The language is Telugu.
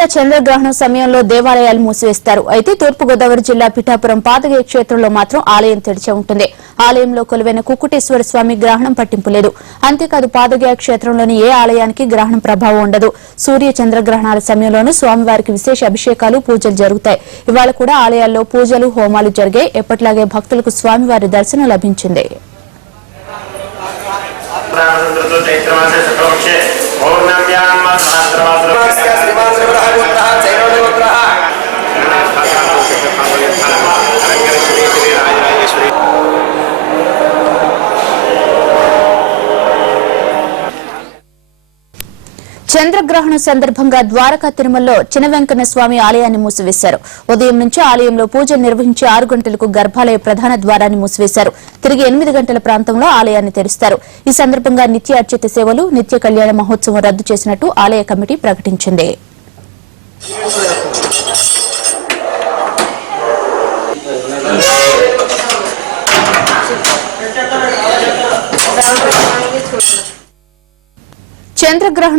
సూర్య చంద్రగ్రహణం సమయంలో దేవాలయాలు మూసివేస్తారు. అయితే తూర్పుగోదావరి జిల్లా పిఠాపురం పాతగయ క్షేత్రంలో మాత్రం ఆలయం తెరిచే ఉంటుంది. ఆలయంలో కొలువైన కుక్కుటేశ్వర స్వామి గ్రహణం పట్టింపు లేదు. అంతేకాదు పాతగయ క్షేత్రంలోని ఏ ఆలయానికి గ్రహణం ప్రభావం ఉండదు. సూర్య చంద్రగ్రహణాల సమయంలోనూ స్వామివారికి విశేష అభిషేకాలు పూజలు జరుగుతాయి. ఇవాళ కూడా ఆలయాల్లో పూజలు హోమాలు జరిగాయి. ఎప్పటిలాగే భక్తులకు స్వామివారి దర్శనం లభించింది. చంద్రగ్రహణం సందర్భంగా ద్వారకా తిరుమలలో చిన్న వెంకన్న స్వామి ఆలయాన్ని మూసివేశారు. ఉదయం నుంచి ఆలయంలో పూజలు నిర్వహించి 6 గంటలకు గర్భాలయ ప్రధాన ద్వారాన్ని మూసివేశారు. తిరిగి 8 గంటల ప్రాంతంలో ఆలయాన్ని తెరుస్తారు. ఈ సందర్భంగా నిత్య అర్చిత సేవలు, నిత్య కళ్యాణ మహోత్సవం రద్దు చేసినట్టు ఆలయ కమిటీ ప్రకటించింది. చంద్రగ్రహణం